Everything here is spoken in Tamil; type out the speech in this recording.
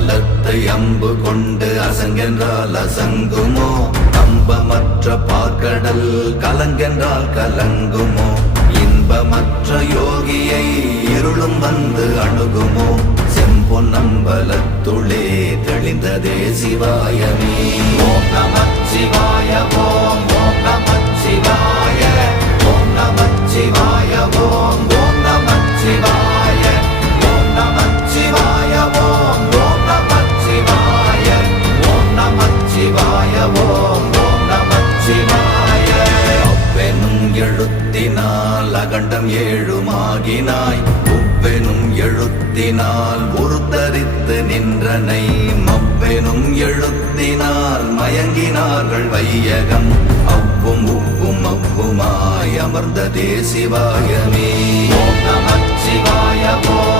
பலத்தை அம்பு கொண்டு அசங்கென்றால் அசங்குமோ? நம்பமற்ற பார்க்கடல் கலங்கென்றால் கலங்குமோ? இன்பமற்ற யோகியை இருளும் வந்து அணுகுமோ? செம்பொன்னம்பலத்துளே தெளிந்ததே சிவாயமே. ஓம் நமச்சிவாய ஓம் ஓம் நமச்சிவாய ஓம் நமச்சிவாய ஓம் ஓம் நமச்சிவாய ஓம் நமச்சிவாய ஓம் ஓம் நமச்சிவாய ஓம் நமச்சிவாய ஓம் ஓம் நமச்சிவாய. அவ்வெனும் எழுத்தினால் அகண்டம் ஏழுமாகினாய், உவ்வெனும் எழுத்தினால் உருத்தரித்து நின்றனை, மவ்வெனும் எழுத்தினால் மயங்கினார்கள் வையகம், அவ்வும் உவ்வும் அவ்வுமாய் அமர்ந்ததே சிவாயமே. ஓம் நமச்சிவாய ஓம்